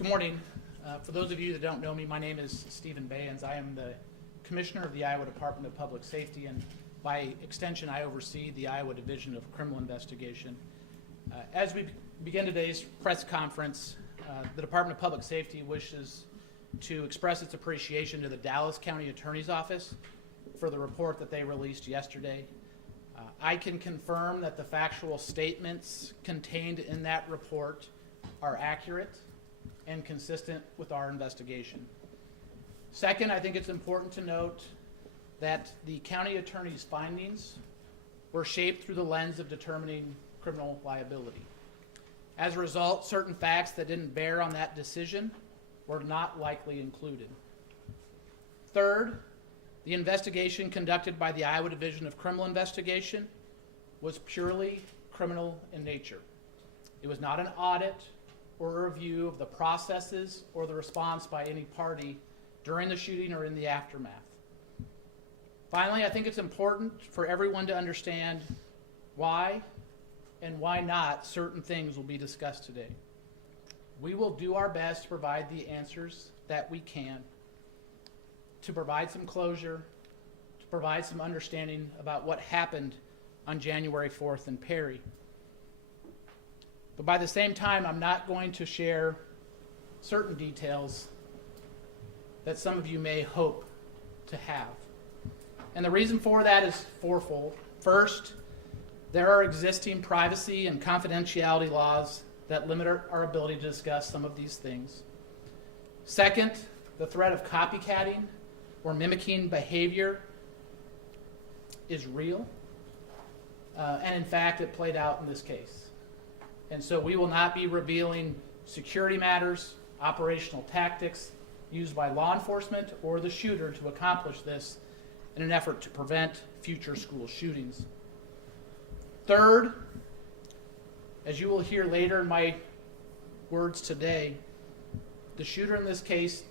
Good morning. For those of you that don't know me, my name is Stephen Bayens. I am the Commissioner of the Iowa Department of Public Safety, and by extension, I oversee the Iowa Division of Criminal Investigation. As we begin today's press conference, the Department of Public Safety wishes to express its appreciation to the Dallas County Attorney's Office for the report that they released yesterday. I can confirm that the factual statements contained in that report are accurate and consistent with our investigation. Second, I think it's important to note that the county attorney's findings were shaped through the lens of determining criminal liability. As a result, certain facts that didn't bear on that decision were not likely included. Third, the investigation conducted by the Iowa Division of Criminal Investigation was purely criminal in nature. It was not an audit or a review of the processes or the response by any party during the shooting or in the aftermath. Finally, I think it's important for everyone to understand why and why not certain things will be discussed today. We will do our best to provide the answers that we can, to provide some closure, to provide some understanding about what happened on January 4th in Perry. But by the same time, I'm not going to share certain details that some of you may hope to have. And the reason for that is fourfold. First, there are existing privacy and confidentiality laws that limit our ability to discuss some of these things. Second, the threat of copycatting or mimicking behavior is real. And in fact, it played out in this case. And so we will not be revealing security matters, operational tactics used by law enforcement or the shooter to accomplish this in an effort to prevent future school shootings. Third, as you will hear later in my words today, the shooter in this case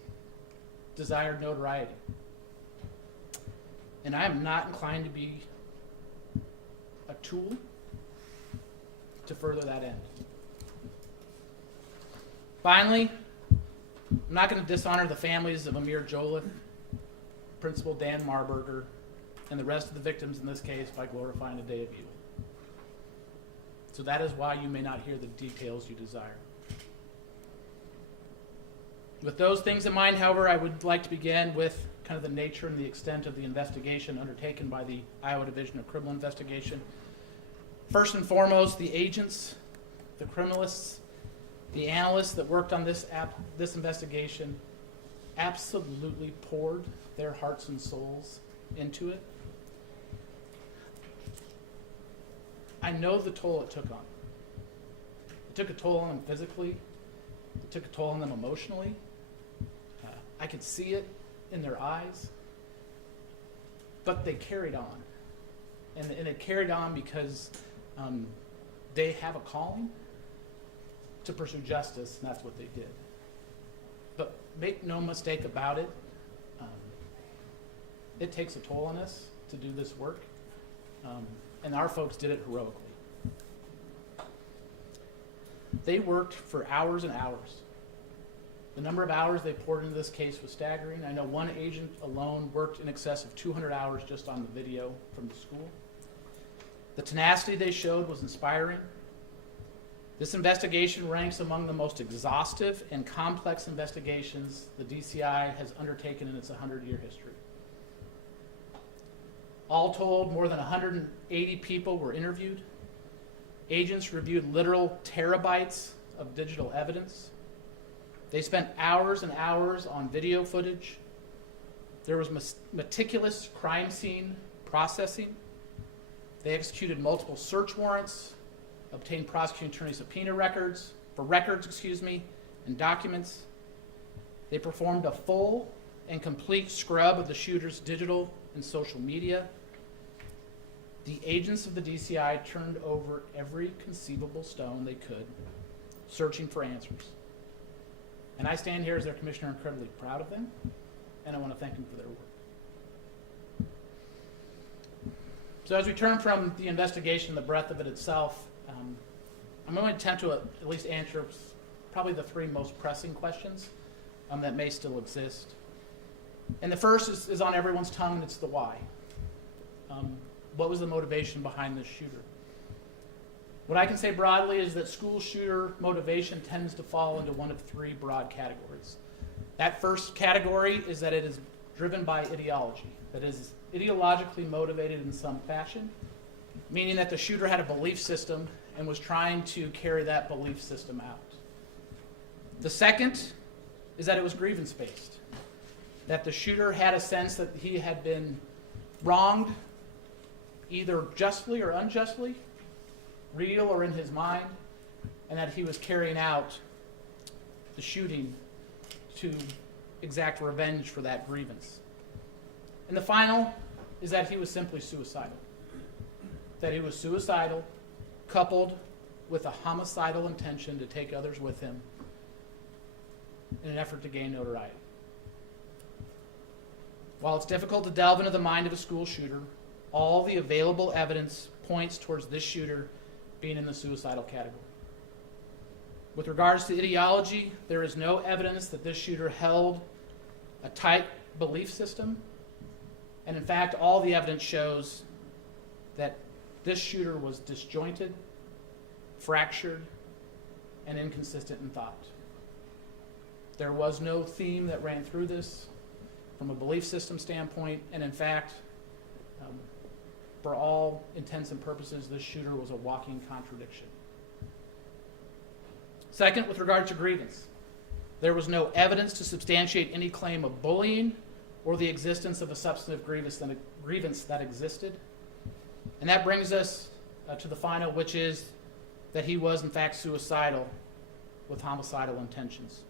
desired notoriety. And I am not inclined to be a tool to further that end. Finally, I'm not going to dishonor the families of Amir Joliffe, Principal Dan Marburger, and the rest of the victims in this case by glorifying a day of evil. So that is why you may not hear the details you desire. With those things in mind, however, I would like to begin with kind of the nature and the extent of the investigation undertaken by the Iowa Division of Criminal Investigation. First and foremost, the agents, the criminalists, the analysts that worked on this investigation absolutely poured their hearts and souls into it. I know the toll it took on them. It took a toll on them physically. It took a toll on them emotionally. I could see it in their eyes. But they carried on. And it carried on because they have a calling to pursue justice, and that's what they did. But make no mistake about it, it takes a toll on us to do this work, and our folks did it heroically. They worked for hours and hours. The number of hours they poured into this case was staggering. I know one agent alone worked in excess of 200 hours just on the video from the school. The tenacity they showed was inspiring. This investigation ranks among the most exhaustive and complex investigations the DCI has undertaken in its 100-year history. All told, more than 180 people were interviewed. Agents reviewed literal terabytes of digital evidence. They spent hours and hours on video footage. There was meticulous crime scene processing. They executed multiple search warrants, obtained prosecuting attorney subpoena records, and documents. They performed a full and complete scrub of the shooter's digital and social media. The agents of the DCI turned over every conceivable stone they could, searching for answers. And I stand here as their commissioner incredibly proud of them, and I want to thank them for their work. So as we turn from the investigation, the breadth of it itself, I'm going to attempt to at least answer probably the three most pressing questions that may still exist. And the first is on everyone's tongue, and it's the why. What was the motivation behind this shooter? What I can say broadly is that school shooter motivation tends to fall into one of three broad categories. That first category is that it is driven by ideology, that is ideologically motivated in some fashion, meaning that the shooter had a belief system and was trying to carry that belief system out. The second is that it was grievance-based, that the shooter had a sense that he had been wronged, either justly or unjustly, real or in his mind, and that he was carrying out the shooting to exact revenge for that grievance. And the final is that he was simply suicidal. That he was suicidal, coupled with a homicidal intention to take others with him in an effort to gain notoriety. While it's difficult to delve into the mind of a school shooter, all the available evidence points towards this shooter being in the suicidal category. With regards to ideology, there is no evidence that this shooter held a tight belief system, and in fact, all the evidence shows that this shooter was disjointed, fractured, and inconsistent in thought. There was no theme that ran through this from a belief system standpoint, and in fact, for all intents and purposes, this shooter was a walking contradiction. Second, with regard to grievance, there was no evidence to substantiate any claim of bullying or the existence of a substantive grievance that existed. And that brings us to the final, which is that he was in fact suicidal with homicidal intentions.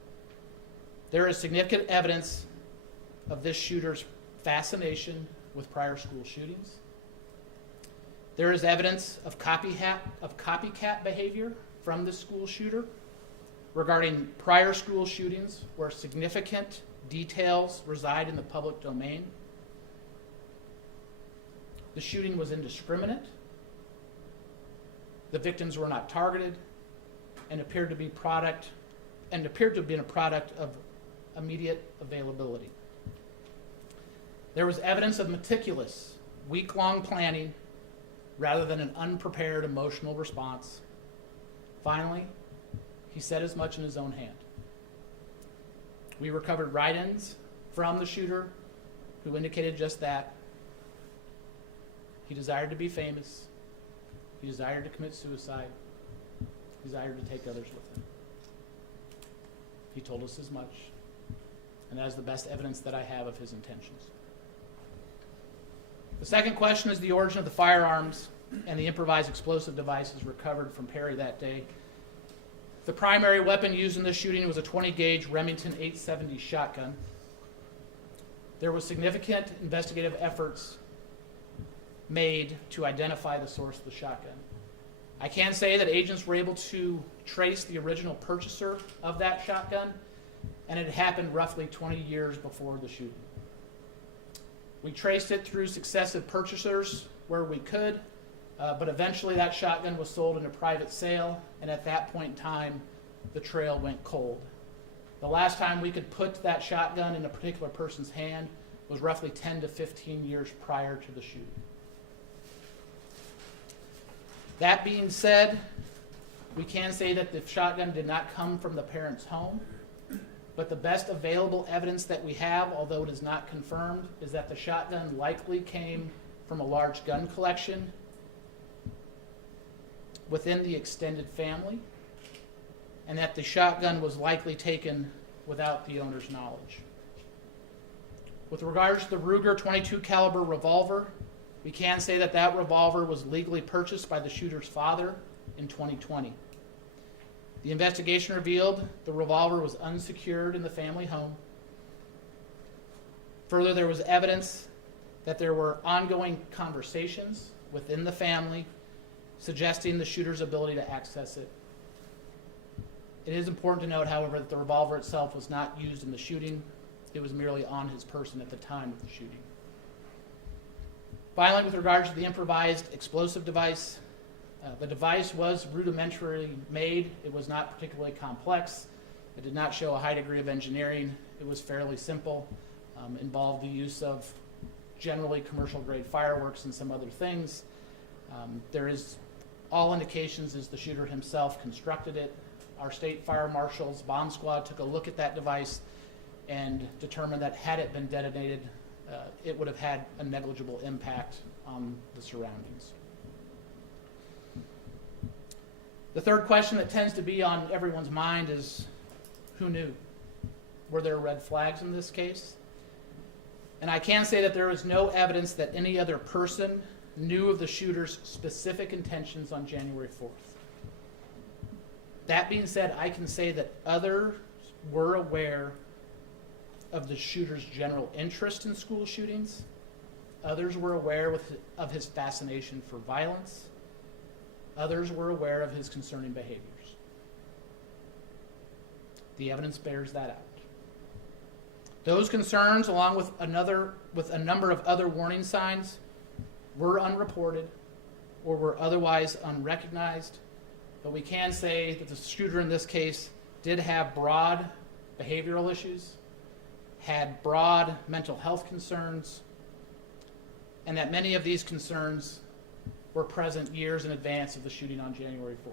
There is significant evidence of this shooter's fascination with prior school shootings. There is evidence of copycat behavior from this school shooter regarding prior school shootings where significant details reside in the public domain. The shooting was indiscriminate. The victims were not targeted and appeared to have been a product of immediate availability. There was evidence of meticulous, week-long planning rather than an unprepared emotional response. Finally, he said as much in his own hand. We recovered write-ins from the shooter who indicated just that. He desired to be famous. He desired to commit suicide. He desired to take others with him. He told us as much, and that is the best evidence that I have of his intentions. The second question is the origin of the firearms and the improvised explosive devices recovered from Perry that day. The primary weapon used in this shooting was a 20-gauge Remington 870 shotgun. There was significant investigative efforts made to identify the source of the shotgun. I can say that agents were able to trace the original purchaser of that shotgun, and it happened roughly 20 years before the shooting. We traced it through successive purchasers where we could, but eventually that shotgun was sold in a private sale, and at that point in time, the trail went cold. The last time we could put that shotgun in a particular person's hand was roughly 10 to 15 years prior to the shooting. That being said, we can say that the shotgun did not come from the parents' home, but the best available evidence that we have, although it is not confirmed, is that the shotgun likely came from a large gun collection within the extended family, and that the shotgun was likely taken without the owner's knowledge. With regards to the Ruger .22 caliber revolver, we can say that that revolver was legally purchased by the shooter's father in 2020. The investigation revealed the revolver was unsecured in the family home. Further, there was evidence that there were ongoing conversations within the family suggesting the shooter's ability to access it. It is important to note, however, that the revolver itself was not used in the shooting. It was merely on his person at the time of the shooting. Finally, with regards to the improvised explosive device, The device was rudimentarily made. It was not particularly complex. It did not show a high degree of engineering. It was fairly simple, involved the use of generally commercial grade fireworks and some other things. There is all indications is the shooter himself constructed it. Our state fire marshal's bomb squad took a look at that device and determined that had it been detonated, it would have had a negligible impact on the surroundings. The third question that tends to be on everyone's mind is, who knew? Were there red flags in this case? And I can say that there is no evidence that any other person knew of the shooter's specific intentions on January 4th. That being said, I can say that others were aware of the shooter's general interest in school shootings. Others were aware of his fascination for violence. Others were aware of his concerning behaviors. The evidence bears that out. Those concerns, along with a number of other warning signs, were unreported or were otherwise unrecognized, but we can say that the shooter in this case did have broad behavioral issues, had broad mental health concerns, and that many of these concerns were present years in advance of the shooting on January 4th.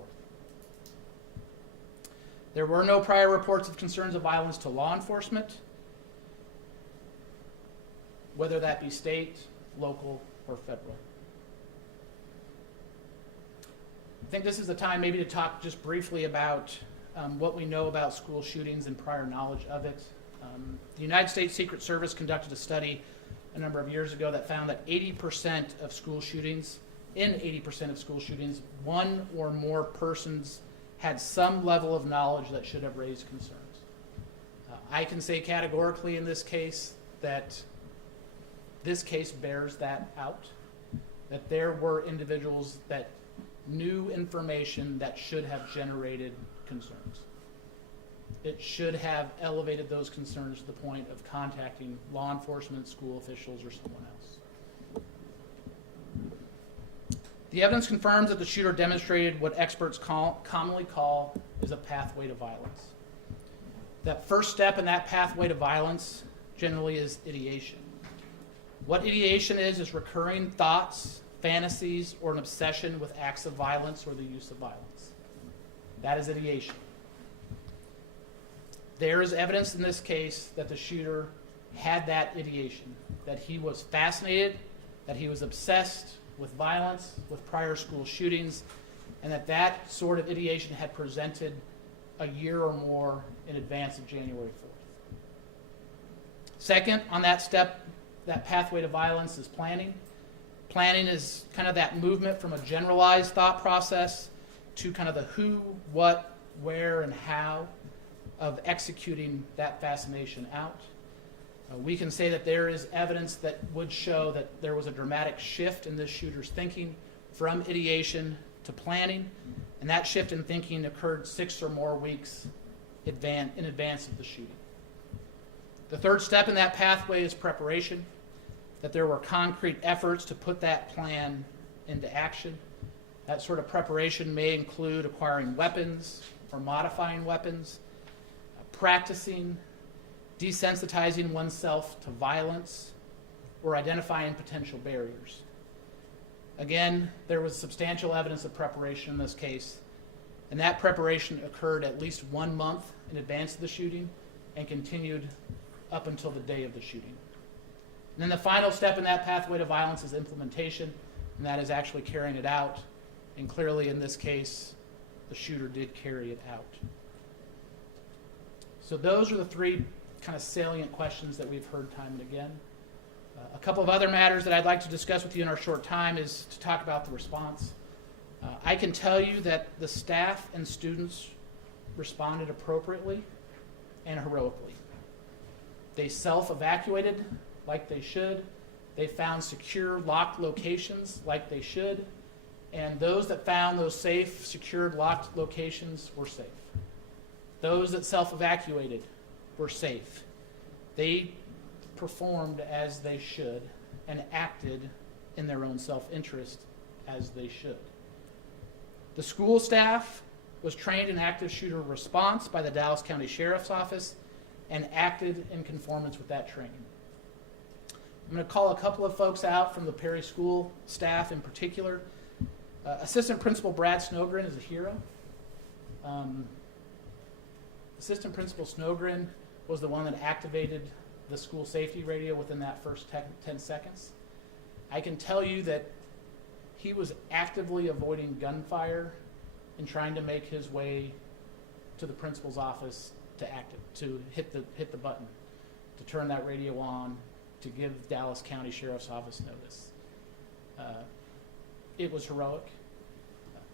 There were no prior reports of concerns of violence to law enforcement, whether that be state, local, or federal. I think this is the time maybe to talk just briefly about what we know about school shootings and prior knowledge of it. The United States Secret Service conducted a study a number of years ago that found that 80% of school shootings, one or more persons had some level of knowledge that should have raised concerns. I can say categorically in this case that this case bears that out, that there were individuals that knew information that should have generated concerns. It should have elevated those concerns to the point of contacting law enforcement, school officials, or someone else. The evidence confirms that the shooter demonstrated what experts commonly call is a pathway to violence. That first step in that pathway to violence generally is ideation. What ideation is recurring thoughts, fantasies, or an obsession with acts of violence or the use of violence. That is ideation. There is evidence in this case that the shooter had that ideation, that he was fascinated, that he was obsessed with violence, with prior school shootings, and that sort of ideation had presented a year or more in advance of January 4th. Second, on that step, that pathway to violence is planning. Planning is kind of that movement from a generalized thought process to kind of the who, what, where, and how of executing that fascination out. We can say that there is evidence that would show that there was a dramatic shift in this shooter's thinking from ideation to planning, and that shift in thinking occurred 6 or more weeks in advance of the shooting. The third step in that pathway is preparation, that there were concrete efforts to put that plan into action. That sort of preparation may include acquiring weapons or modifying weapons, practicing, desensitizing oneself to violence, or identifying potential barriers. Again, there was substantial evidence of preparation in this case, and that preparation occurred at least 1 month in advance of the shooting and continued up until the day of the shooting. And then the final step in that pathway to violence is implementation, and that is actually carrying it out. And clearly in this case, the shooter did carry it out. So those are the 3 kind of salient questions that we've heard time and again. A couple of other matters that I'd like to discuss with you in our short time is to talk about the response. I can tell you that the staff and students responded appropriately and heroically. They self-evacuated like they should. They found secure, locked locations like they should. And those that found those safe, secured, locked locations were safe. Those that self-evacuated were safe. They performed as they should and acted in their own self-interest as they should. The school staff was trained in active shooter response by the Dallas County Sheriff's Office and acted in conformance with that training. I'm going to call a couple of folks out from the Perry School staff in particular. Assistant Principal Brad Snogren is a hero. Assistant Principal Snogren was the one that activated the school safety radio within that first 10 seconds. I can tell you that he was actively avoiding gunfire and trying to make his way to the principal's office to hit the button, to turn that radio on, to give Dallas County Sheriff's Office notice. It was heroic,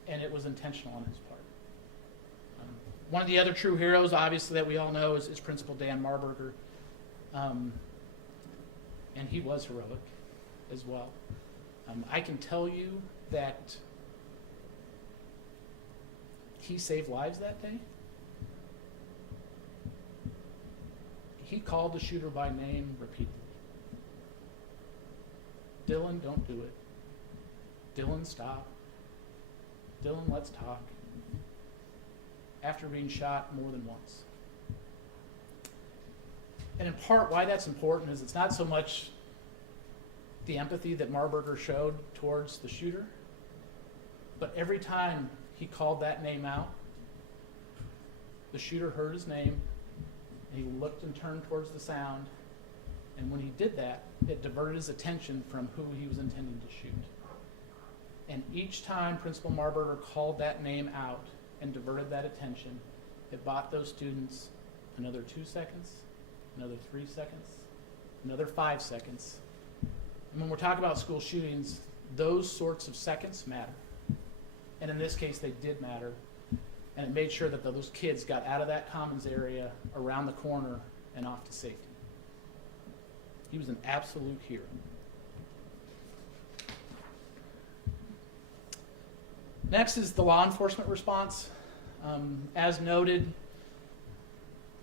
and it was intentional on his part. One of the other true heroes, obviously, that we all know is Principal Dan Marburger, and he was heroic as well. I can tell you that he saved lives that day. He called the shooter by name repeatedly. Dylan, don't do it. Dylan, stop. Dylan, let's talk. After being shot more than once. And in part, why that's important is it's not so much the empathy that Marburger showed towards the shooter, but every time he called that name out, the shooter heard his name, and he looked and turned towards the sound, and when he did that, it diverted his attention from who he was intending to shoot. And each time Principal Marburger called that name out and diverted that attention, it bought those students another 2 seconds, another 3 seconds, another 5 seconds. And when we're talking about school shootings, those sorts of seconds matter. And in this case, they did matter. And it made sure that those kids got out of that commons area, around the corner, and off to safety. He was an absolute hero. Next is the law enforcement response. As noted,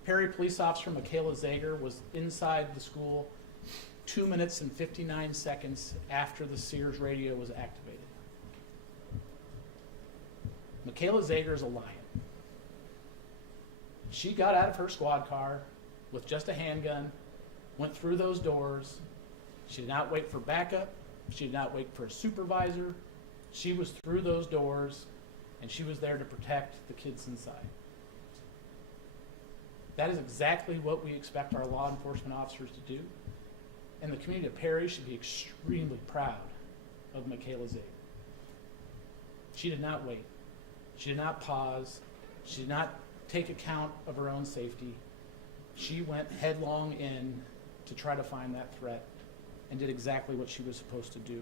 Perry police officer Michaela Zager was inside the school 2 minutes and 59 seconds after the Sears radio was activated. Michaela Zager is a lion. She got out of her squad car with just a handgun, went through those doors. She did not wait for backup. She did not wait for a supervisor. She was through those doors, and she was there to protect the kids inside. That is exactly what we expect our law enforcement officers to do, and the community of Perry should be extremely proud of Michaela Zager. She did not wait. She did not pause. She did not take account of her own safety. She went headlong in to try to find that threat and did exactly what she was supposed to do.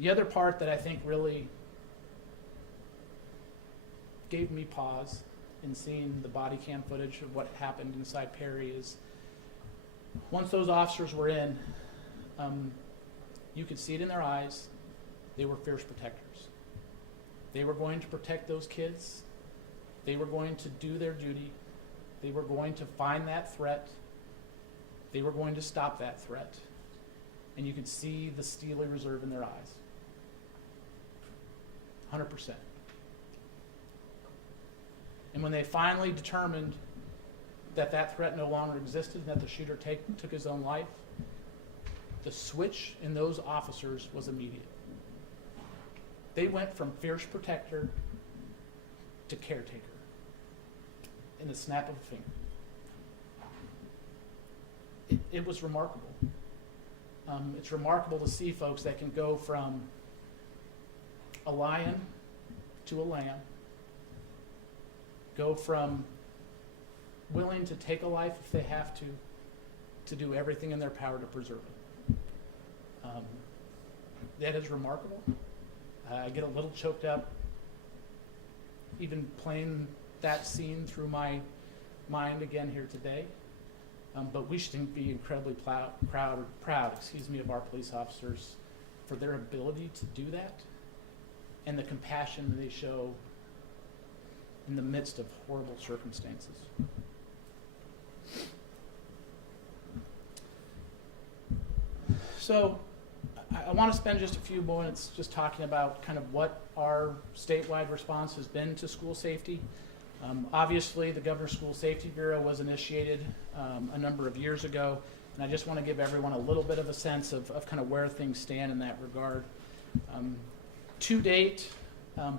The other part that I think really gave me pause in seeing the body cam footage of what happened inside Perry is once those officers were in, you could see it in their eyes, they were fierce protectors. They were going to protect those kids. They were going to do their duty. They were going to find that threat. They were going to stop that threat. And you could see the steely reserve in their eyes. 100%. And when they finally determined that that threat no longer existed and that the shooter took his own life, the switch in those officers was immediate. They went from fierce protector to caretaker in the snap of a finger. It was remarkable. It's remarkable to see folks that can go from a lion to a lamb, go from willing to take a life if they have to do everything in their power to preserve it. That is remarkable. I get a little choked up even playing that scene through my mind again here today. But we should be incredibly proud of our police officers for their ability to do that and the compassion they show in the midst of horrible circumstances. So I want to spend just a few moments just talking about kind of what our statewide response has been to school safety. Obviously, the Governor's School Safety Bureau was initiated a number of years ago, and I just want to give everyone a little bit of a sense of kind of where things stand in that regard. To date,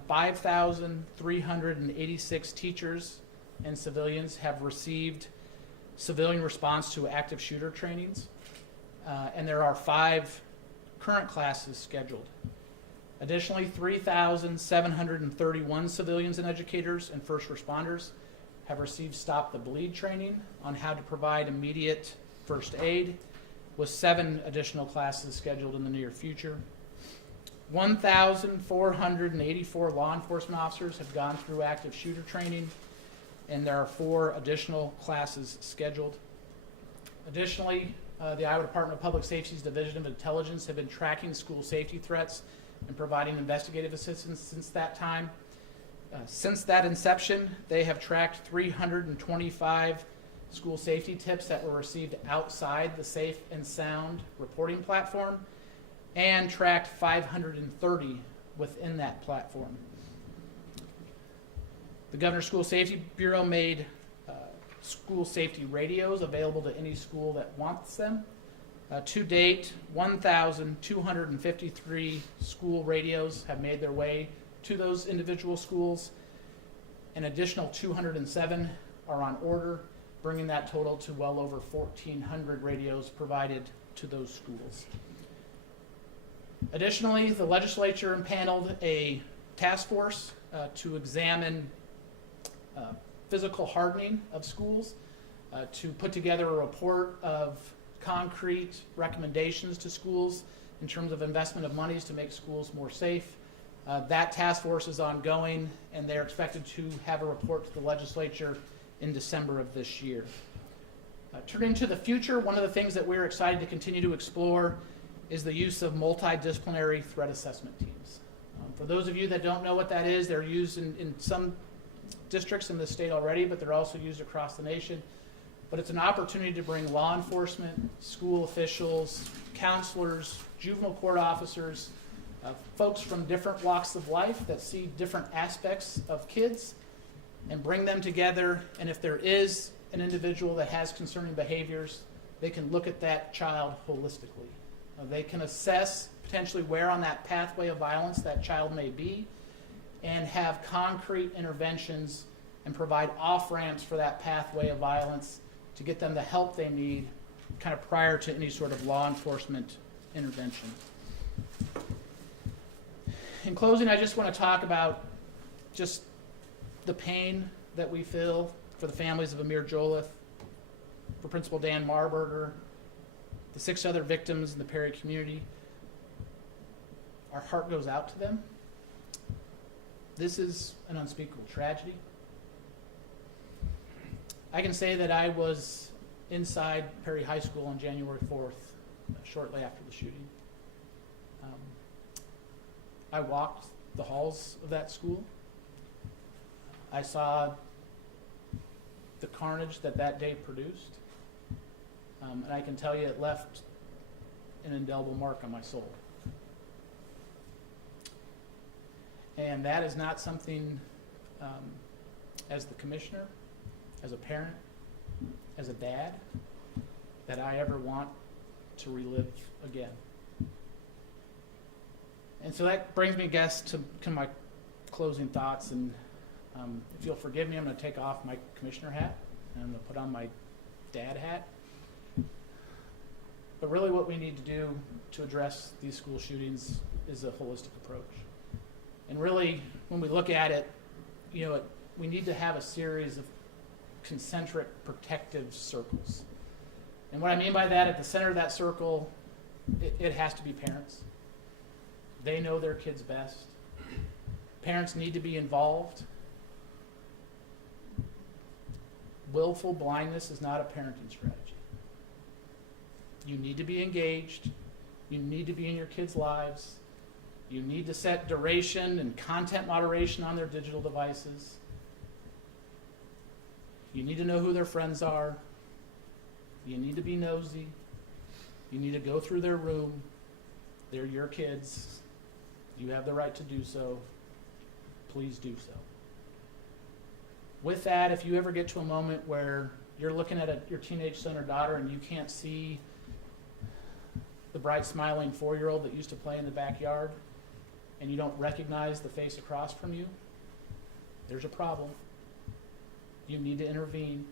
5,386 teachers and civilians have received civilian response to active shooter trainings, and there are 5 current classes scheduled. Additionally, 3,731 civilians and educators and first responders have received Stop the Bleed training on how to provide immediate first aid, with 7 additional classes scheduled in the near future. 1,484 law enforcement officers have gone through active shooter training, and there are 4 additional classes scheduled. Additionally, the Iowa Department of Public Safety's Division of Intelligence have been tracking school safety threats and providing investigative assistance since that time. Since that inception, they have tracked 325 school safety tips that were received outside the Safe and Sound reporting platform, and tracked 530 within that platform. The Governor's School Safety Bureau made school safety radios available to any school that wants them. To date, 1,253 school radios have made their way to those individual schools. An additional 207 are on order, bringing that total to well over 1,400 radios provided to those schools. Additionally, the legislature impaneled a task force to examine physical hardening of schools, to put together a report of concrete recommendations to schools in terms of investment of monies to make schools more safe. That task force is ongoing, and they're expected to have a report to the legislature in December of this year. Turning to the future, one of the things that we're excited to continue to explore is the use of multidisciplinary threat assessment teams. For those of you that don't know what that is, they're used in some districts in the state already, but they're also used across the nation. But it's an opportunity to bring law enforcement, school officials, counselors, juvenile court officers, folks from different walks of life that see different aspects of kids, and bring them together. And if there is an individual that has concerning behaviors, they can look at that child holistically. They can assess potentially where on that pathway of violence that child may be, and have concrete interventions and provide off-ramps for that pathway of violence to get them the help they need kind of prior to any sort of law enforcement intervention. In closing, I just want to talk about just the pain that we feel for the families of Amir Joliffe, for Principal Dan Marburger, the 6 other victims in the Perry community. Our heart goes out to them. This is an unspeakable tragedy. I can say that I was inside Perry High School on January 4th, shortly after the shooting. I walked the halls of that school. I saw the carnage that day produced. And I can tell you it left an indelible mark on my soul. And that is not something, as the commissioner, as a parent, as a dad, that I ever want to relive again. And so that brings me, I guess, to my closing thoughts. And if you'll forgive me, I'm going to take off my commissioner hat and I'm going to put on my dad hat. But really what we need to do to address these school shootings is a holistic approach. And really, when we look at it, we need to have a series of concentric protective circles. And what I mean by that, at the center of that circle, it has to be parents. They know their kids best. Parents need to be involved. Willful blindness is not a parenting strategy. You need to be engaged. You need to be in your kids' lives. You need to set duration and content moderation on their digital devices. You need to know who their friends are. You need to be nosy. You need to go through their room. They're your kids. You have the right to do so. Please do so. With that, if you ever get to a moment where you're looking at your teenage son or daughter and you can't see the bright smiling 4-year-old that used to play in the backyard, and you don't recognize the face across from you, there's a problem. You need to intervene.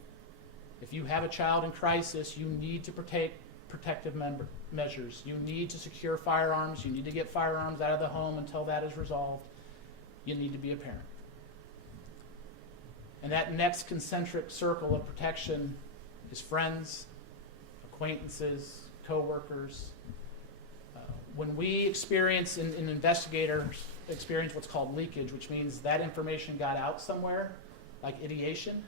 If you have a child in crisis, you need to take protective measures. You need to secure firearms. You need to get firearms out of the home until that is resolved. You need to be a parent. And that next concentric circle of protection is friends, acquaintances, coworkers. When we experience, and investigators experience what's called leakage, which means that information got out somewhere, like ideation,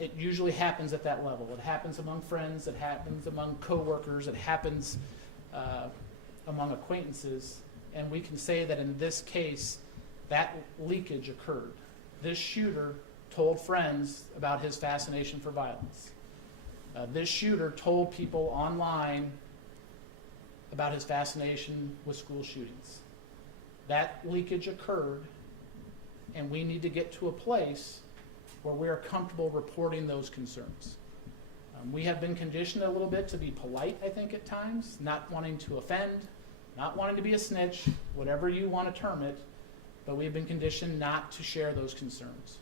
it usually happens at that level. It happens among friends, it happens among coworkers, it happens among acquaintances, and we can say that in this case, that leakage occurred. This shooter told friends about his fascination for violence. This shooter told people online about his fascination with school shootings. That leakage occurred, and we need to get to a place where we are comfortable reporting those concerns. We have been conditioned a little bit to be polite, I think, at times, not wanting to offend, not wanting to be a snitch, whatever you want to term it, but we have been conditioned not to share those concerns.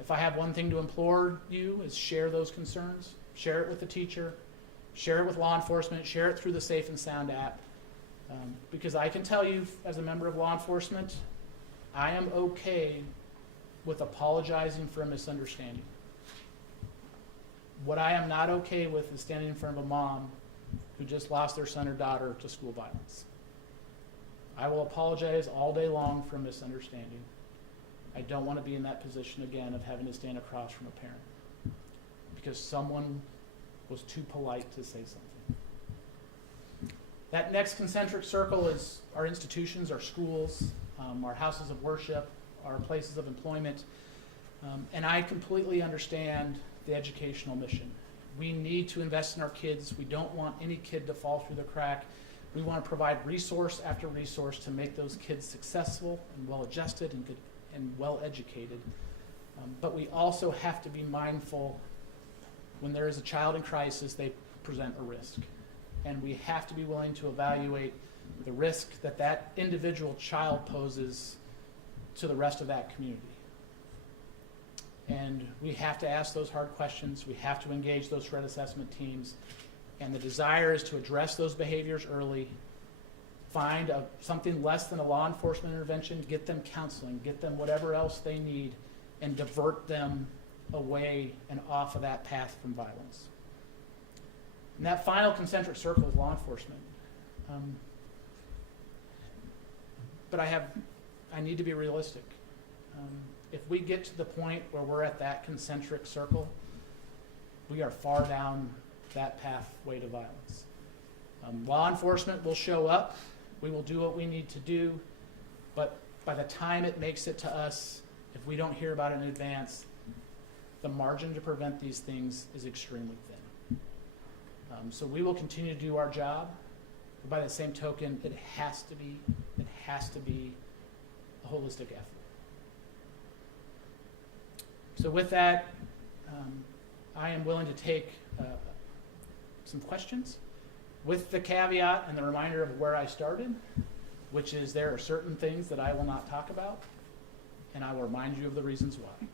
If I have one thing to implore you is share those concerns, share it with the teacher, share it with law enforcement, share it through the Safe and Sound app. Because I can tell you, as a member of law enforcement, I am okay with apologizing for a misunderstanding. What I am not okay with is standing in front of a mom who just lost their son or daughter to school violence. I will apologize all day long for a misunderstanding. I don't want to be in that position again of having to stand across from a parent because someone was too polite to say something. That next concentric circle is our institutions, our schools, our houses of worship, our places of employment. And I completely understand the educational mission. We need to invest in our kids. We don't want any kid to fall through the crack. We want to provide resource after resource to make those kids successful and well-adjusted and good and well-educated. But we also have to be mindful when there is a child in crisis, they present a risk. And we have to be willing to evaluate the risk that that individual child poses to the rest of that community. And we have to ask those hard questions. We have to engage those threat assessment teams. And the desire is to address those behaviors early, find something less than a law enforcement intervention, get them counseling, get them whatever else they need, and divert them away and off of that path from violence. And that final concentric circle is law enforcement. But I need to be realistic. If we get to the point where we're at that concentric circle, we are far down that pathway to violence. Law enforcement will show up. We will do what we need to do. But by the time it makes it to us, if we don't hear about it in advance, the margin to prevent these things is extremely thin. So we will continue to do our job. But by the same token, it has to be a holistic effort. So with that, I am willing to take some questions with the caveat and the reminder of where I started, which is there are certain things that I will not talk about, and I will remind you of the reasons why.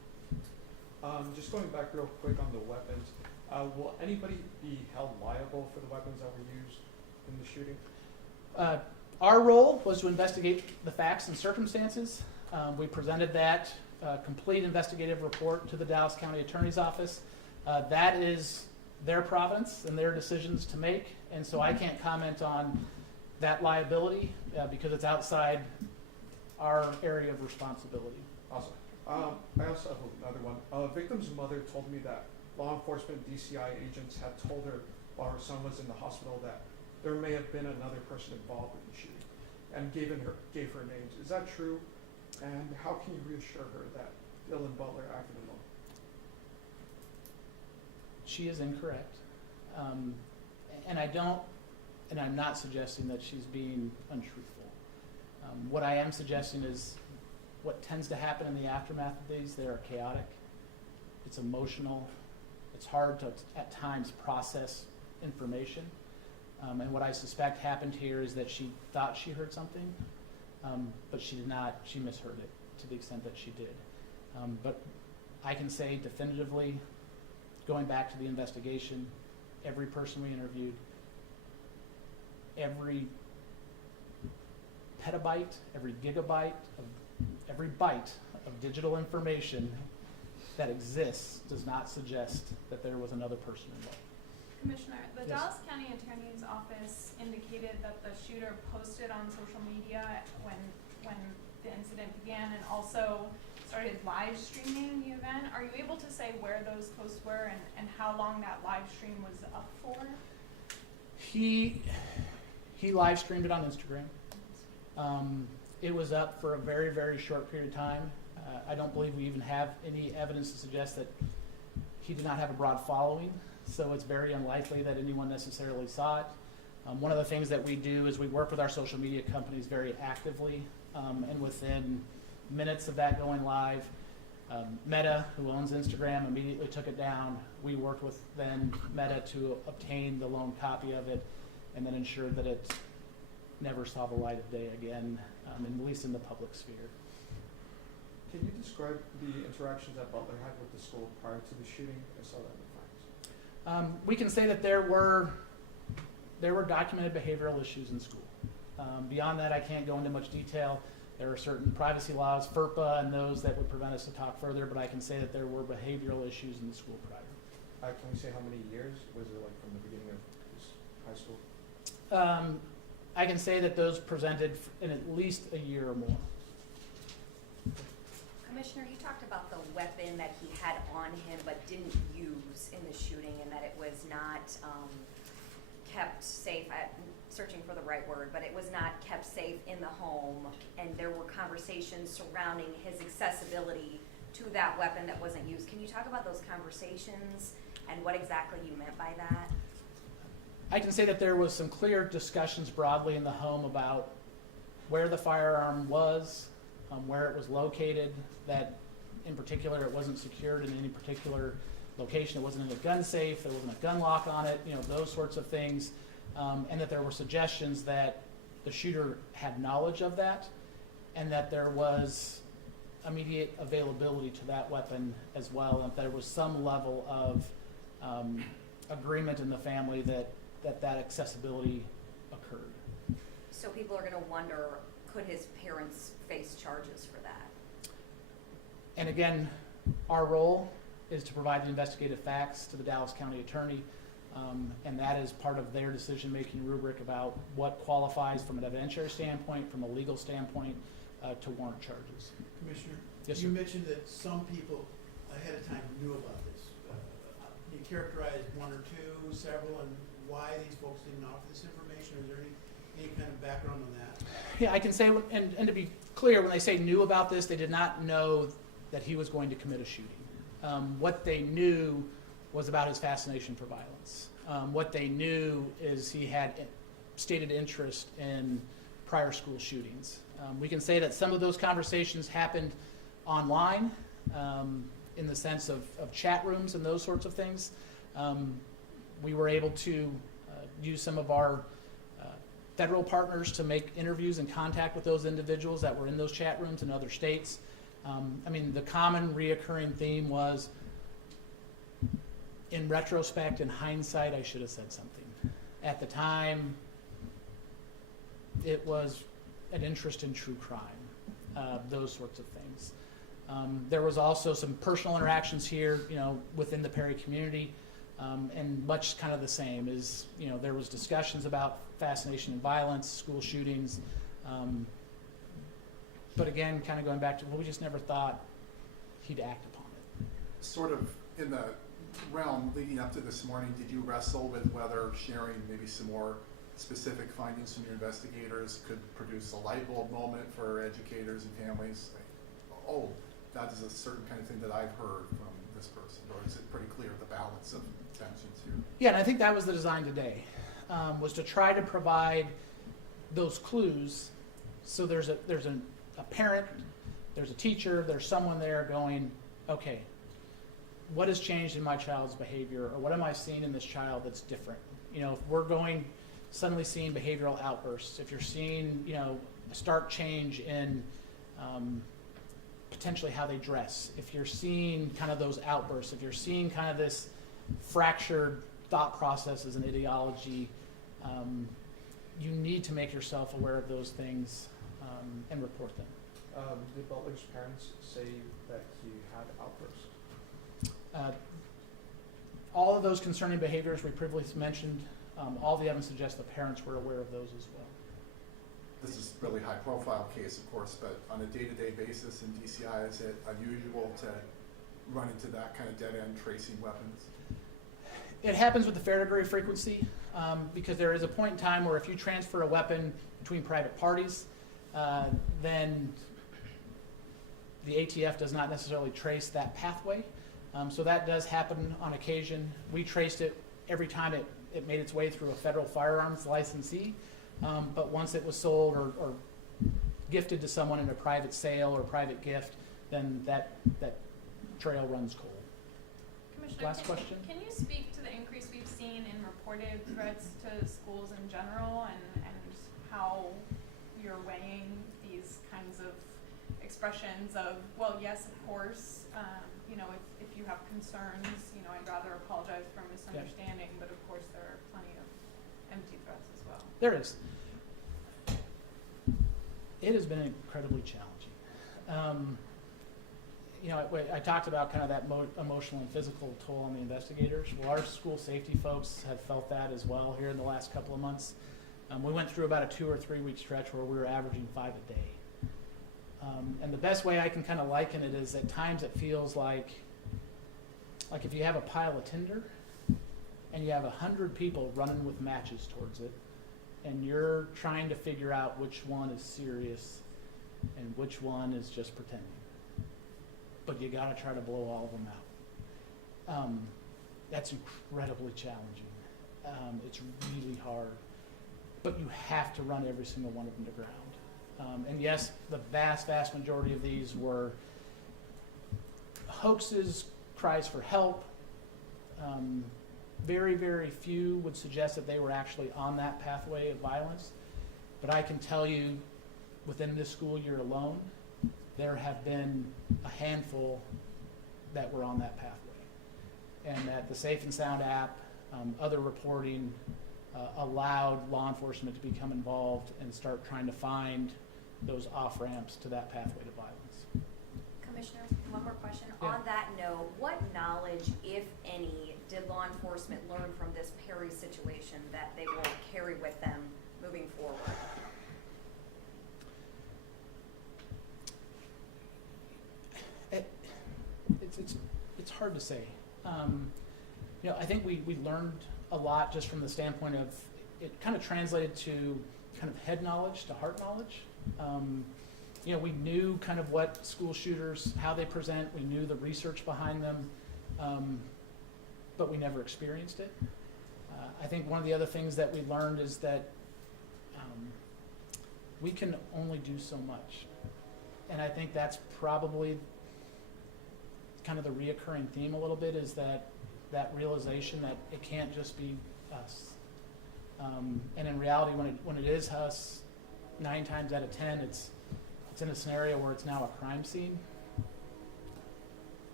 Just going back real quick on the weapons, will anybody be held liable for the weapons that were used in the shooting? Our role was to investigate the facts and circumstances. We presented that complete investigative report to the Dallas County Attorney's Office. That is their province and their decisions to make, and so I can't comment on that liability because it's outside our area of responsibility. Awesome. I also have another one. A victim's mother told me that law enforcement DCI agents had told her while her son was in the hospital that there may have been another person involved in the shooting and gave her names. Is that true? And how can you reassure her that Dylan Butler acted alone? She is incorrect. And I don't and I'm not suggesting that she's being untruthful. What I am suggesting is what tends to happen in the aftermath of these, they are chaotic. It's emotional. It's hard to, at times, process information. And what I suspect happened here is that she thought she heard something, but she did not. She misheard it to the extent that she did. But I can say definitively, going back to the investigation, every person we interviewed, every petabyte, every gigabyte, every byte of digital information that exists does not suggest that there was another person involved. Commissioner, the Yes. Dallas County Attorney's Office indicated that the shooter posted on social media when the incident began and also started live streaming the event. Are you able to say where those posts were and how long that live stream was up for? He live streamed it on Instagram. It was up for a very, very short period of time. I don't believe we even have any evidence to suggest that he did not have a broad following, so it's very unlikely that anyone necessarily saw it. One of the things that we do is we work with our social media companies very actively, and within minutes of that going live, Meta, who owns Instagram, immediately took it down. We worked with then Meta to obtain the loan copy of it and then ensured that it never saw the light of day again, at least in the public sphere. Can you describe the interactions that Butler had with the school prior to the shooting? I saw that in the files. We can say that there were documented behavioral issues in school. Beyond that, I can't go into much detail. There are certain privacy laws, FERPA, and those that would prevent us to talk further, but I can say that there were behavioral issues in the school prior. Can we say how many years? Was it like from the beginning of his high school? I can say that those presented in at least a year or more. Commissioner, you talked about the weapon that he had on him but didn't use in the shooting and that it was not kept safe. I'm searching for the right word, but it was not kept safe in the home, and there were conversations surrounding his accessibility to that weapon that wasn't used. Can you talk about those conversations and what exactly you meant by that? I can say that there was some clear discussions broadly in the home about where the firearm was, where it was located, that in particular it wasn't secured in any particular location. It wasn't in a gun safe, there wasn't a gun lock on it, those sorts of things, and that there were suggestions that the shooter had knowledge of that and that there was immediate availability to that weapon as well, and there was some level of agreement in the family that accessibility occurred. So people are going to wonder, could his parents face charges for that? And again, our role is to provide the investigative facts to the Dallas County Attorney, and that is part of their decision-making rubric about what qualifies from an evidentiary standpoint, from a legal standpoint, to warrant charges. Commissioner, Yes, you sir. mentioned that some people ahead of time knew about this. Can you characterize one or two, several, and why these folks didn't offer this information? Is there any kind of background on that? Yeah, I can say, and to be clear, when they say knew about this, they did not know that he was going to commit a shooting. What they knew was about his fascination for violence. What they knew is he had stated interest in prior school shootings. We can say that some of those conversations happened online, in the sense of chat rooms and those sorts of things. We were able to use some of our federal partners to make interviews and contact with those individuals that were in those chat rooms in other states. The common reoccurring theme was, in retrospect, in hindsight, I should have said something. At the time, it was an interest in true crime, those sorts of things. There was also some personal interactions here, within the Perry community, and much kind of the same is, there was discussions about fascination and violence, school shootings, but again, kind of going back to, well, we just never thought he'd act upon it. Sort of in the realm leading up to this morning, did you wrestle with whether sharing maybe some more specific findings from your investigators could produce a light bulb moment for educators and families? Like, oh, that is a certain kind of thing that I've heard from this person, or is it pretty clear the balance of tensions here? Yeah, and I think that was the design today. was to try to provide those clues. So there's a parent, there's a teacher, there's someone there going, okay, what has changed in my child's behavior, or what am I seeing in this child that's different? You know, if we're suddenly seeing behavioral outbursts, if you're seeing, you know, a stark change in potentially how they dress, if you're seeing kind of those outbursts, if you're seeing kind of this fractured thought processes and ideology, you need to make yourself aware of those things and report them. Did Butler's parents say that he had outbursts? All of those concerning behaviors we previously mentioned, all the evidence suggests the parents were aware of those as well. This is a really high profile case, of course, but on a day-to-day basis in DCI, is it unusual to run into that kind of dead end tracing weapons? It happens with a fair degree of frequency because there is a point in time where if you transfer a weapon between private parties, then the ATF does not necessarily trace that pathway. So that does happen on occasion. We traced it every time it made its way through a federal firearms licensee. But once it was sold or gifted to someone in a private sale or private gift, then that trail runs cold. Commissioner, Last question. Can you speak to the increase we've seen in reported threats to schools in general and how you're weighing these kinds of expressions of, well, yes, of course, you know, if you have concerns, you know, I'd rather apologize for misunderstanding, but of course there are plenty of empty threats as well. There is. It has been incredibly challenging. You know, I talked about kind of that emotional and physical toll on the investigators. Well, our school safety folks have felt that as well here in the last couple of months. We went through about a 2 or 3 week stretch where we were averaging 5 a day. And the best way I can kind of liken it is at times it feels like if you have a pile of tinder and you have 100 people running with matches towards it, and you're trying to figure out which one is serious and which one is just pretending. But you got to try to blow all of them out. That's incredibly challenging. It's really hard. But you have to run every single one of them to ground. And yes, the vast, vast majority of these were hoaxes, cries for help. Very, very few would suggest that they were actually on that pathway of violence. But I can tell you, within this school year alone, there have been a handful that were on that pathway. And that the Safe and Sound app, other reporting, allowed law enforcement to become involved and start trying to find those off-ramps to that pathway to violence. Commissioner, one more question. Yeah. On that note, what knowledge, if any, did law enforcement learn from this Perry situation that they will carry with them moving forward? It's hard to say. You know, I think we learned a lot just from the standpoint of it kind of translated to kind of head knowledge to heart knowledge. You know, we knew kind of what school shooters, how they present. We knew the research behind them, but we never experienced it. I think one of the other things that we learned is that we can only do so much. And I think that's probably kind of the reoccurring theme a little bit, is that realization that it can't just be us. And in reality, when it is us, 9 times out of 10, it's in a scenario where it's now a crime scene,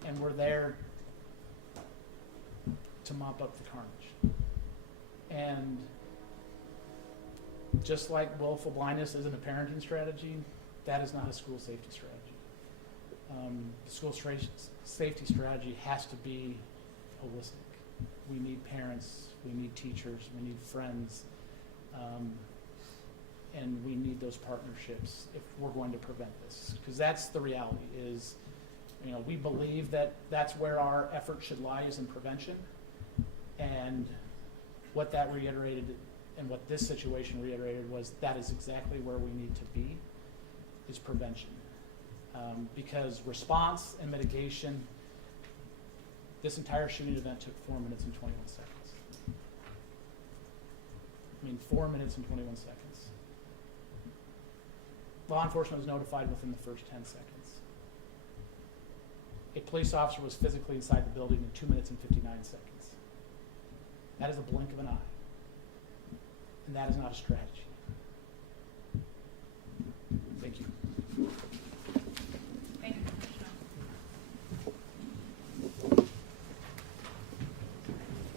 and we're there to mop up the carnage. And just like willful blindness isn't a parenting strategy, that is not a school safety strategy. The school safety strategy has to be holistic. We need parents, we need teachers, we need friends, and we need those partnerships if we're going to prevent this. Because that's the reality is, you know, we believe that that's where our effort should lie, is in prevention. And what that reiterated and what this situation reiterated was that is exactly where we need to be, is prevention. Because response and mitigation, this entire shooting event took 4 minutes and 21 seconds. I mean, 4 minutes and 21 seconds. Law enforcement was notified within the first 10 seconds. A police officer was physically inside the building in 2 minutes and 59 seconds. That is a blink of an eye. And that is not a strategy. Thank you. Thank you, Commissioner.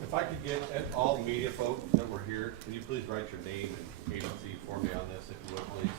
If I could get all the media folk that were here, can you please write your name and agency for me on this, if you would, please?